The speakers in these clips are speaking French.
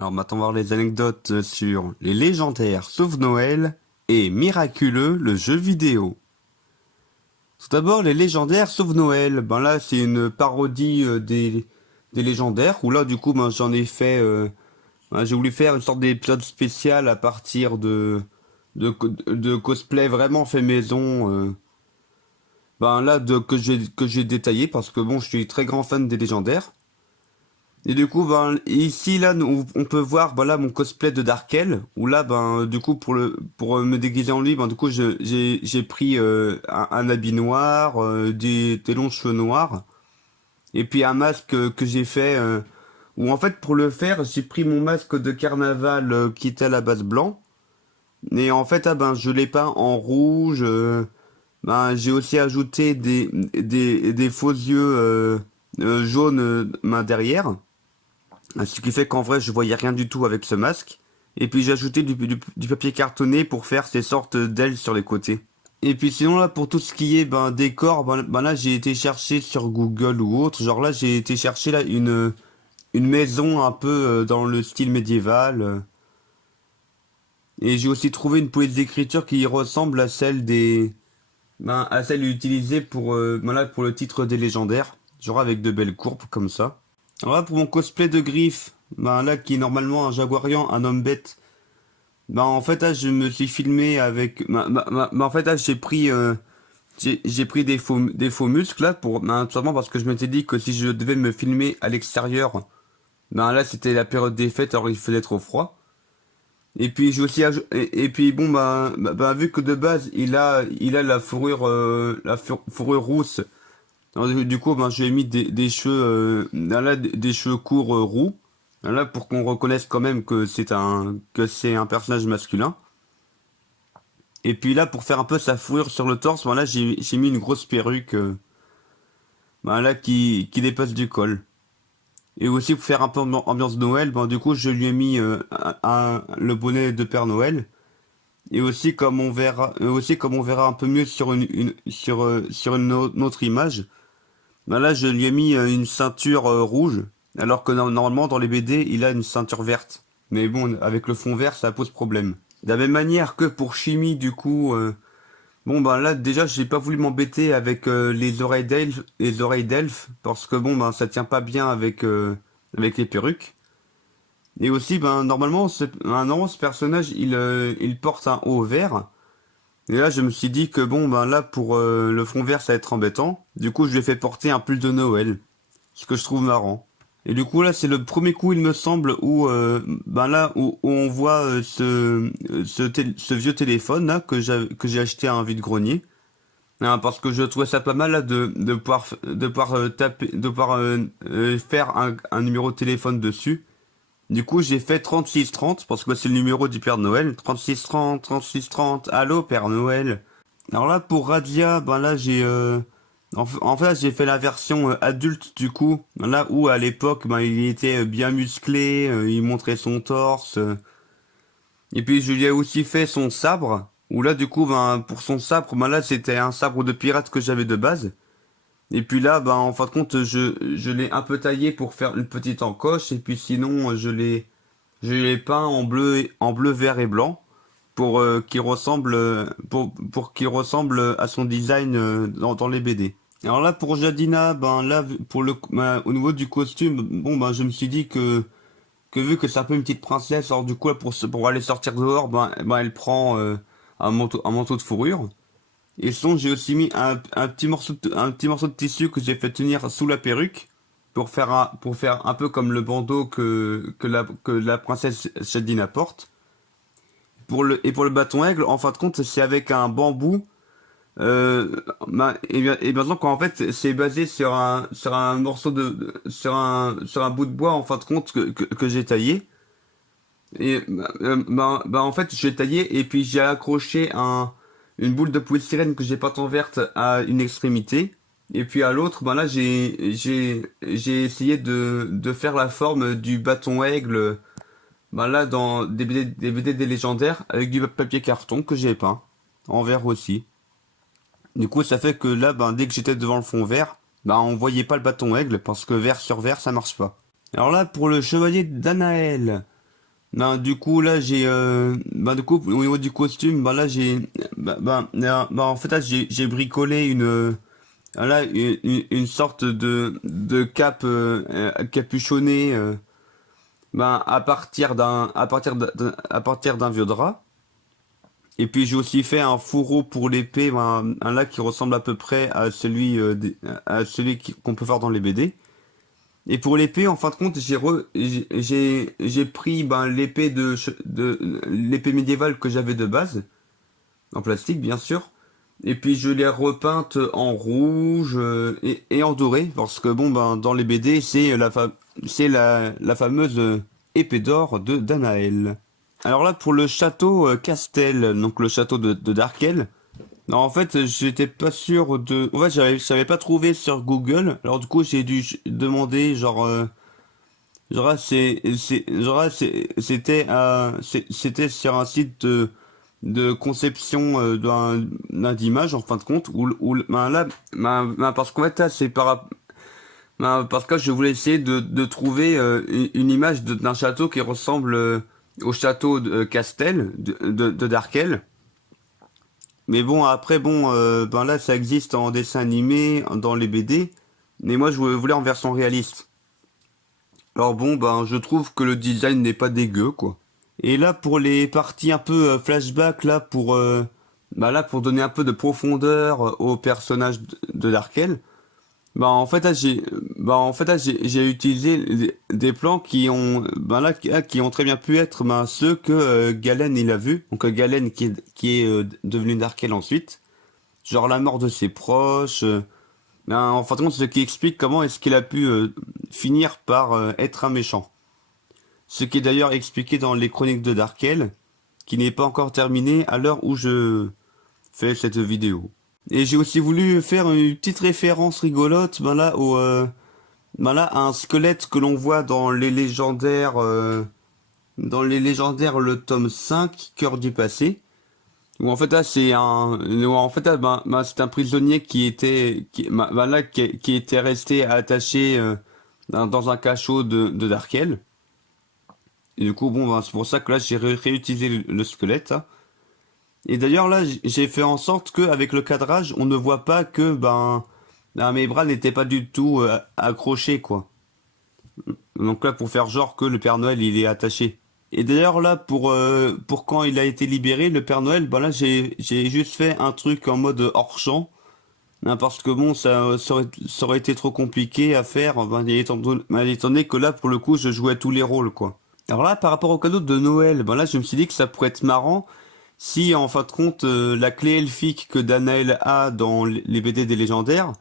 Alors maintenant on va voir les anecdotes sur les légendaires Sauve Noël et Miraculeux, le jeu vidéo. Tout d'abord les légendaires Sauve Noël. Ben là c'est une parodie des légendaires où là du coup j'en ai fait j'ai voulu faire une sorte d'épisode spécial à partir de cosplay vraiment fait maison que j'ai détaillé parce que bon je suis très grand fan des légendaires. Et du coup, ici, là, on peut voir, là, mon cosplay de Darkel, où là, du coup, pour me déguiser en lui, du coup, j'ai pris un habit noir, des longs cheveux noirs, et puis un masque que j'ai fait, où en fait, pour le faire, j'ai pris mon masque de carnaval qui était à la base blanc, et en fait, je l'ai peint en rouge, j'ai aussi ajouté des faux yeux jaunes derrière. Ce qui fait qu'en vrai, je voyais rien du tout avec ce masque. Et puis j'ai ajouté du papier cartonné pour faire ces sortes d'ailes sur les côtés. Et puis sinon là, pour tout ce qui est décor, là j'ai été chercher sur Google ou autre. Genre là, j'ai été chercher là une maison un peu dans le style médiéval. Et j'ai aussi trouvé une police d'écriture qui ressemble à celle à celle utilisée pour le titre des légendaires. Genre avec de belles courbes comme ça. Alors là, pour mon cosplay de Griff, là qui est normalement un jaguarian, un homme bête, en fait là je me suis filmé avec, en fait là j'ai pris des faux muscles là pour, tout simplement parce que je m'étais dit que si je devais me filmer à l'extérieur, là c'était la période des fêtes, alors il faisait trop froid. Et puis j'ai aussi et puis bon vu que de base il a la fourrure fourrure rousse. Alors, du coup, je lui ai mis des cheveux, des cheveux courts roux, là pour qu'on reconnaisse quand même que c'est un personnage masculin. Et puis là, pour faire un peu sa fourrure sur le torse, j'ai mis une grosse perruque, là qui dépasse du col. Et aussi pour faire un peu ambiance Noël, du coup, je lui ai mis le bonnet de Père Noël. Et aussi comme on verra un peu mieux sur une autre image. Là, je lui ai mis une ceinture rouge, alors que normalement dans les BD, il a une ceinture verte. Mais bon, avec le fond vert, ça pose problème. De la même manière que pour Chimie, du coup, là déjà, j'ai pas voulu m'embêter avec les oreilles d'elfe, parce que ça tient pas bien avec les perruques. Et aussi, normalement, ce personnage, il porte un haut vert. Et là, je me suis dit que là, pour le fond vert, ça va être embêtant. Du coup, je lui ai fait porter un pull de Noël. Ce que je trouve marrant. Et du coup, là, c'est le premier coup, il me semble, où on voit ce vieux téléphone, là, que j'ai acheté à un vide-grenier. Hein, parce que je trouvais ça pas mal, là, de pouvoir taper, de pouvoir faire un numéro de téléphone dessus. Du coup, j'ai fait 3630 parce que c'est le numéro du Père Noël. 3630, 3630, allô Père Noël. Alors là, pour Radia, là, en fait, j'ai fait la version adulte du coup. Là où à l'époque, il était bien musclé, il montrait son torse. Et puis, je lui ai aussi fait son sabre. Où là, du coup, pour son sabre, là, c'était un sabre de pirate que j'avais de base. Et puis là, en fin de compte, je l'ai un peu taillé pour faire une petite encoche. Et puis sinon, je l'ai peint en bleu, vert et blanc pour qu'il ressemble à son design dans les BD. Alors là, pour Jadina, là, au niveau du costume, je me suis dit que vu que c'est un peu une petite princesse, alors du coup, là, pour aller sortir dehors, elle prend un manteau de fourrure. Et sinon, j'ai aussi mis un petit morceau de tissu que j'ai fait tenir sous la perruque pour faire un peu comme le bandeau que la princesse Shadina porte. Et pour le bâton aigle, en fin de compte, c'est avec un bambou. Et maintenant, quand en fait, c'est basé sur un morceau sur un bout de bois, en fin de compte, que j'ai taillé. Et en fait, j'ai taillé et puis j'ai accroché une boule de polystyrène que j'ai peinte en verte à une extrémité. Et puis à l'autre, là, j'ai essayé de faire la forme du bâton aigle, là, dans des BD des légendaires, avec du papier carton que j'ai peint, en vert aussi. Du coup, ça fait que là, dès que j'étais devant le fond vert, on voyait pas le bâton aigle, parce que vert sur vert, ça marche pas. Alors là, pour le chevalier d'Anaël. Ben, du coup, là, du coup, au niveau du costume, ben, là, en fait, là, j'ai bricolé là, une sorte de cape capuchonnée, ben, à partir d'un vieux drap. Et puis, j'ai aussi fait un fourreau pour l'épée, ben, un là qui ressemble à peu près à qu'on peut voir dans les BD. Et pour l'épée, en fin de compte, j'ai pris ben, l'épée médiévale que j'avais de base, en plastique bien sûr, et puis je l'ai repeinte en rouge et en doré, parce que bon ben dans les BD c'est la fameuse épée d'or de Danaël. Alors là pour le château Castel, donc le château de Darkel. Non, en fait, j'étais pas sûr de. En fait, j'avais pas trouvé sur Google. Alors du coup, j'ai dû demander c'était sur un site de conception d'un d'image en fin de compte ben là parce qu'en fait là, parce que je voulais essayer de trouver une image d'un château qui ressemble au château de Castel de Darkel. Mais bon après bon ben là ça existe en dessin animé dans les BD, mais moi je voulais en version réaliste. Alors bon, ben je trouve que le design n'est pas dégueu, quoi. Et là pour les parties un peu flashback là pour donner un peu de profondeur au personnage de Darkel, en fait là, j'ai utilisé des plans qui ont très bien pu être ceux que Galen il a vu. Donc Galen qui est devenu Darkel ensuite, genre la mort de ses proches. En fin de compte, ce qui explique comment est-ce qu'il a pu finir par être un méchant. Ce qui est d'ailleurs expliqué dans les chroniques de Darkel, qui n'est pas encore terminé à l'heure où je fais cette vidéo. Et j'ai aussi voulu faire une petite référence rigolote, à un squelette que l'on voit dans les légendaires le tome 5, Cœur du passé. Où en fait là c'est un prisonnier qui était resté attaché dans un cachot de Darkel. Et du coup bon ben, c'est pour ça que là j'ai réutilisé le squelette, hein. Et d'ailleurs là j'ai fait en sorte que avec le cadrage on ne voit pas que mes bras n'étaient pas du tout accrochés quoi. Donc là pour faire genre que le Père Noël il est attaché. Et d'ailleurs là pour quand il a été libéré le Père Noël, ben là j'ai juste fait un truc en mode hors champ, hein, parce que bon ça aurait été trop compliqué à faire étant donné que là pour le coup je jouais tous les rôles quoi. Alors là par rapport au cadeau de Noël, ben là je me suis dit que ça pourrait être marrant si en fin de compte la clé elfique que Danaël a dans les BD des légendaires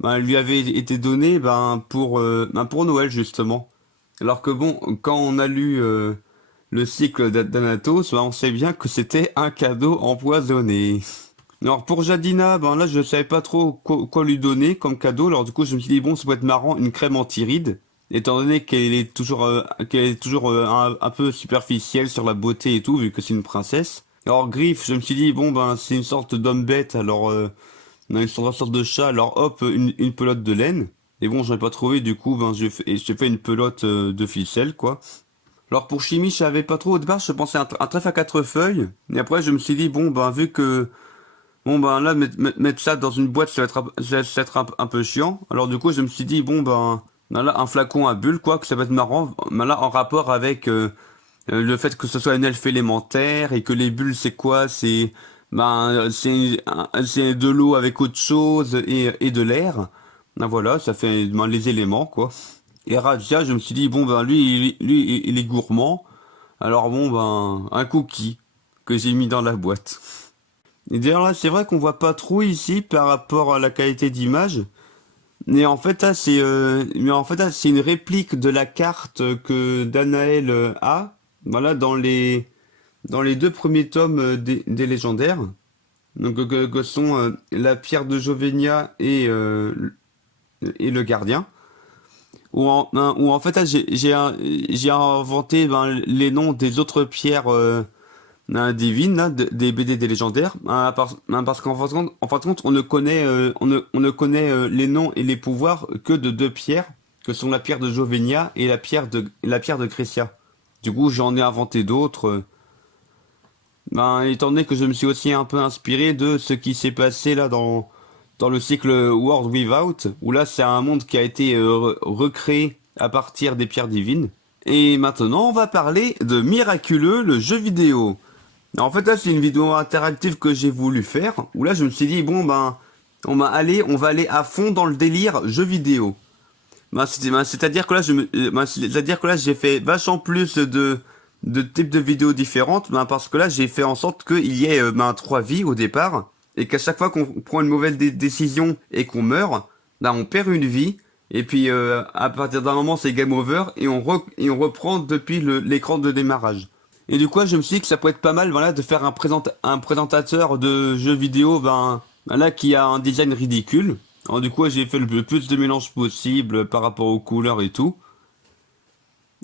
ben, lui avait été donnée pour Noël justement. Alors que bon quand on a lu le cycle d'Anatos, ben, on sait bien que c'était un cadeau empoisonné. Alors pour Jadina, ben là je savais pas trop quoi lui donner comme cadeau, alors du coup je me suis dit bon ça peut être marrant une crème anti-rides, étant donné qu'elle est toujours un peu superficielle sur la beauté et tout vu que c'est une princesse. Alors Griff, je me suis dit bon ben c'est une sorte d'homme bête, alors une sorte de chat, alors hop une pelote de laine. Et bon j'en ai pas trouvé du coup ben j'ai fait une pelote de ficelle quoi. Alors pour chimie, je savais pas trop au départ, je pensais à un trèfle à quatre feuilles. Et après, je me suis dit, bon, ben, vu que, bon, ben, là, mettre ça dans une boîte, ça va être un peu chiant. Alors du coup, je me suis dit, bon, ben là, un flacon à bulles, quoi, que ça va être marrant. Ben là, en rapport avec le fait que ce soit un elfe élémentaire et que les bulles, c'est quoi? C'est de l'eau avec autre chose et de l'air. Ben voilà, ça fait les éléments, quoi. Et Radia, je me suis dit, bon, ben, il est gourmand. Alors, bon, ben, un cookie que j'ai mis dans la boîte. Et d'ailleurs, là, c'est vrai qu'on voit pas trop ici par rapport à la qualité d'image. Mais en fait, là, c'est une réplique de la carte que Danaël a. Voilà, dans les deux premiers tomes des légendaires. Donc, que sont la pierre de Jovenia et le gardien. Où en fait là, j'ai inventé les noms des autres pierres divines là, des BD des légendaires, parce qu'en fin de compte on ne connaît les noms et les pouvoirs que de deux pierres que sont la pierre de Jovenia et la pierre de Crécia. Du coup, j'en ai inventé d'autres. Ben, étant donné que je me suis aussi un peu inspiré de ce qui s'est passé là dans le cycle World Without, où là c'est un monde qui a été recréé à partir des pierres divines. Et maintenant, on va parler de Miraculeux, le jeu vidéo. En fait, là, c'est une vidéo interactive que j'ai voulu faire, où là, je me suis dit, bon, ben, on va aller à fond dans le délire jeu vidéo. C'est-à-dire que là, c'est-à-dire que là, j'ai fait vachement plus de types de vidéos différentes, ben, parce que là, j'ai fait en sorte qu'il y ait, ben, 3 vies au départ, et qu'à chaque fois qu'on prend une mauvaise décision et qu'on meurt, ben, on perd une vie, et puis, à partir d'un moment, c'est game over, et et on reprend depuis l'écran de démarrage. Et du coup, je me suis dit que ça pourrait être pas mal, voilà, de faire un présentateur de jeux vidéo, ben là, qui a un design ridicule. Alors du coup, j'ai fait le plus de mélange possible par rapport aux couleurs et tout.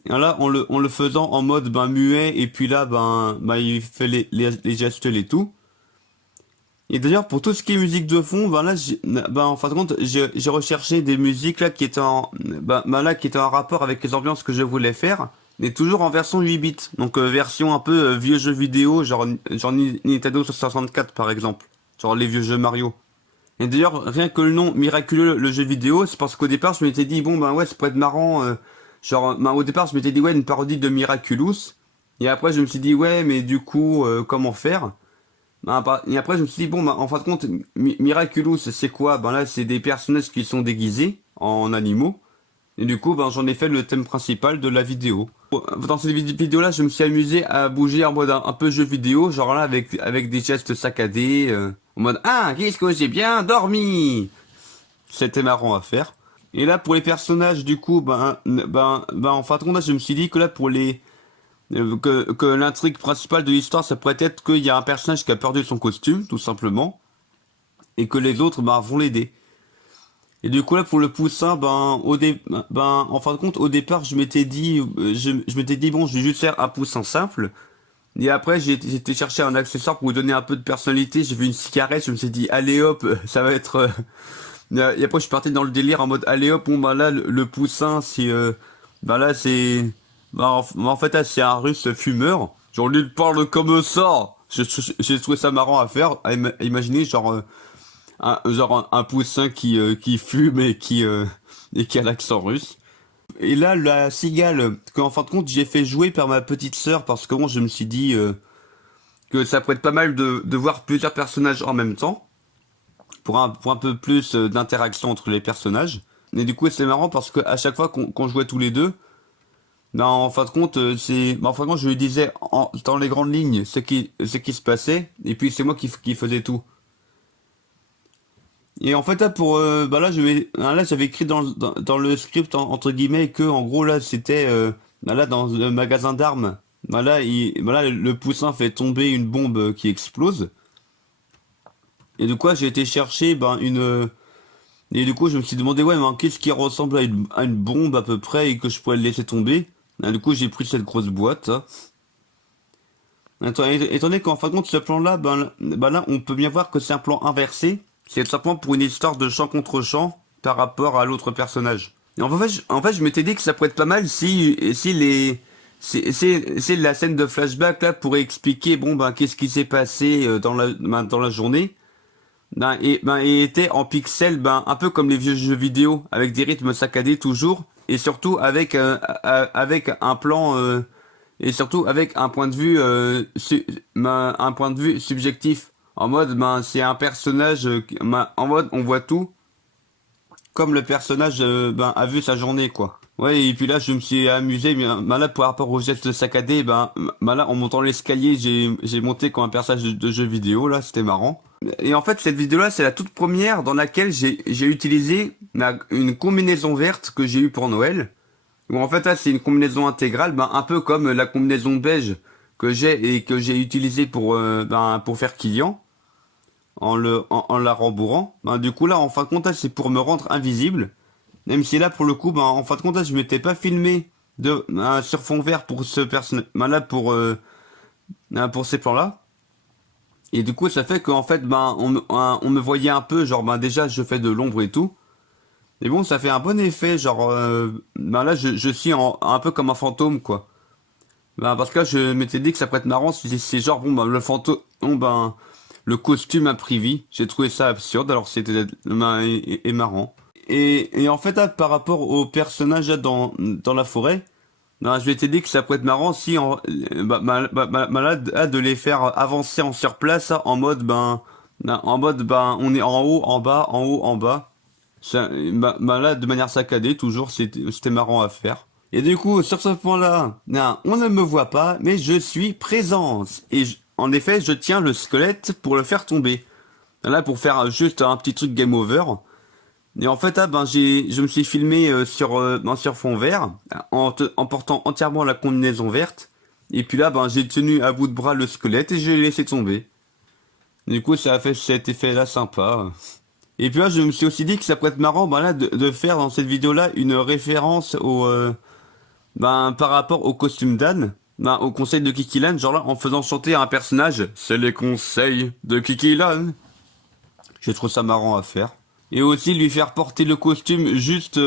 Et là, en le faisant en mode ben muet, et puis là, ben il fait les gestes et tout. Et d'ailleurs, pour tout ce qui est musique de fond, ben là, ben en fin de compte, j'ai recherché des musiques là qui étaient là qui étaient en rapport avec les ambiances que je voulais faire, mais toujours en version 8 bits. Donc version un peu vieux jeux vidéo, genre Nintendo 64 par exemple, genre les vieux jeux Mario. Et d'ailleurs, rien que le nom Miraculeux, le jeu vidéo, c'est parce qu'au départ, je m'étais dit, bon, ben ouais, ça pourrait être marrant. Ben, au départ, je m'étais dit, ouais, une parodie de Miraculous. Et après, je me suis dit, ouais, mais du coup, comment faire? Et après, je me suis dit, bon, ben, en fin de compte, Miraculous, c'est quoi? Ben là, c'est des personnages qui sont déguisés en animaux. Et du coup, ben, j'en ai fait le thème principal de la vidéo. Dans cette vidéo-là, je me suis amusé à bouger en mode un peu jeu vidéo, genre là, avec des gestes saccadés, en mode, ah, qu'est-ce que j'ai bien dormi! C'était marrant à faire. Et là, pour les personnages, du coup, en fin de compte, là, je me suis dit que là, que l'intrigue principale de l'histoire, ça pourrait être qu'il y a un personnage qui a perdu son costume, tout simplement, et que les autres, ben, vont l'aider. Et du coup là pour le poussin, en fin de compte au départ je m'étais dit, je m'étais dit bon je vais juste faire un poussin simple. Et après j'ai été chercher un accessoire pour lui donner un peu de personnalité. J'ai vu une cigarette, je me suis dit allez hop, ça va être. Et après je suis parti dans le délire en mode allez hop, bon bah là le poussin c'est, là c'est, en fait là c'est un russe fumeur. Genre lui il parle comme ça. J'ai trouvé ça marrant à faire, à imaginer genre un poussin qui fume et qui a l'accent russe. Et là, la cigale, qu'en fin de compte, j'ai fait jouer par ma petite sœur parce que bon, je me suis dit que ça pourrait être pas mal de voir plusieurs personnages en même temps pour un peu plus d'interaction entre les personnages. Et du coup, c'est marrant parce que à chaque fois qu'on jouait tous les deux, en fin de compte, en fin de compte, je lui disais dans les grandes lignes ce qui se passait, et puis c'est moi qui faisais tout. Et en fait là là là j'avais écrit dans le script entre guillemets que en gros là c'était là dans le magasin d'armes là le poussin fait tomber une bombe qui explose et du coup j'ai été chercher et du coup je me suis demandé ouais mais qu'est-ce qui ressemble à une bombe à peu près et que je pourrais le laisser tomber. Du coup j'ai pris cette grosse boîte hein. Attends, étant donné qu'en fin de compte ce plan là là on peut bien voir que c'est un plan inversé. C'est tout simplement pour une histoire de champ contre champ par rapport à l'autre personnage. Et en fait, je m'étais dit que ça pourrait être pas mal si la scène de flashback là pourrait expliquer bon qu'est-ce qui s'est passé dans la journée. Et était en pixels un peu comme les vieux jeux vidéo avec des rythmes saccadés toujours et surtout avec un plan et surtout avec un point de vue un point de vue subjectif en mode c'est un personnage en mode on voit tout comme le personnage a vu sa journée quoi. Ouais et puis là je me suis amusé là par rapport aux gestes saccadés là en montant l'escalier j'ai monté comme un personnage de jeu vidéo là c'était marrant. Et en fait cette vidéo là c'est la toute première dans laquelle j'ai utilisé une combinaison verte que j'ai eue pour Noël. Où en fait là c'est une combinaison intégrale un peu comme la combinaison beige que j'ai et que j'ai utilisée pour faire Kylian en la rembourrant. Du coup là en fin de compte c'est pour me rendre invisible. Même si là pour le coup en fin de compte je m'étais pas filmé sur fond vert pour ce personnage là pour ces plans là. Et du coup ça fait qu'en fait on me voyait un peu genre déjà je fais de l'ombre et tout. Et bon ça fait un bon effet genre là je suis un peu comme un fantôme quoi. Ben, parce que là, je m'étais dit que ça pourrait être marrant si c'est genre, bon, ben, le fantôme, bon, ben, le costume a pris vie. J'ai trouvé ça absurde, alors c'était ben, et marrant. Et en fait, là, par rapport au personnage là, dans la forêt, ben, je m'étais dit que ça pourrait être marrant si, là, de les faire avancer en surplace, là, en mode, ben, on est en haut, en bas, en haut, en bas. Là, de manière saccadée, toujours, c'était marrant à faire. Et du coup, sur ce point-là, on ne me voit pas, mais je suis présence. En effet, je tiens le squelette pour le faire tomber. Là, pour faire juste un petit truc game over. Et en fait, je me suis filmé sur fond vert, en portant entièrement la combinaison verte. Et puis là, j'ai tenu à bout de bras le squelette et je l'ai laissé tomber. Du coup, ça a fait cet effet-là sympa. Et puis là, je me suis aussi dit que ça pourrait être marrant, là, de faire dans cette vidéo-là une référence par rapport au costume d'Anne, au conseil de Kikilan, genre là, en faisant chanter un personnage, c'est les conseils de Kikilan. Je trouve ça marrant à faire. Et aussi lui faire porter le costume juste,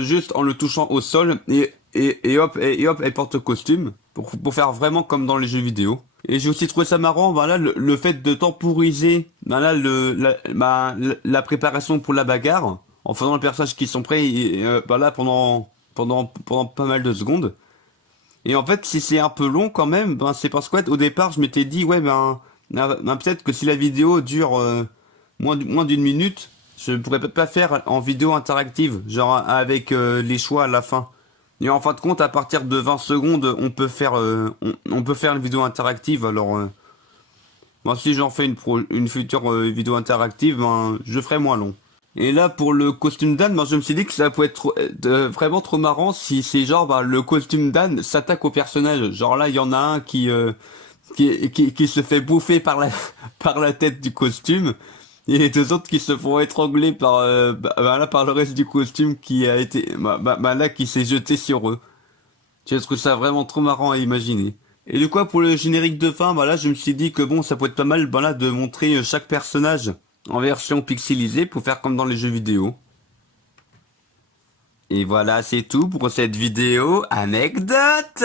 juste en le touchant au sol et hop, elle porte le costume pour faire vraiment comme dans les jeux vidéo. Et j'ai aussi trouvé ça marrant, là, le fait de temporiser, la préparation pour la bagarre, en faisant les personnages qui sont prêts, là, pendant pas mal de secondes. Et en fait, si c'est un peu long quand même, c'est parce qu'au départ, je m'étais dit, ouais, peut-être que si la vidéo dure moins d'une minute, je pourrais pas faire en vidéo interactive, genre avec les choix à la fin. Et en fin de compte, à partir de 20 secondes, on peut faire une vidéo interactive. Alors, si j'en fais une future vidéo interactive, je ferai moins long. Et là, pour le costume d'Anne, je me suis dit que ça pourrait être vraiment trop marrant si c'est genre, le costume d'Anne s'attaque au personnage. Genre là, il y en a un qui se fait bouffer par par la tête du costume. Et les deux autres qui se font étrangler par le reste du costume qui a été, là, qui s'est jeté sur eux. Je trouve ça vraiment trop marrant à imaginer. Et du coup, pour le générique de fin, là, je me suis dit que bon, ça peut être pas mal, là, de montrer chaque personnage en version pixelisée pour faire comme dans les jeux vidéo. Et voilà, c'est tout pour cette vidéo anecdote.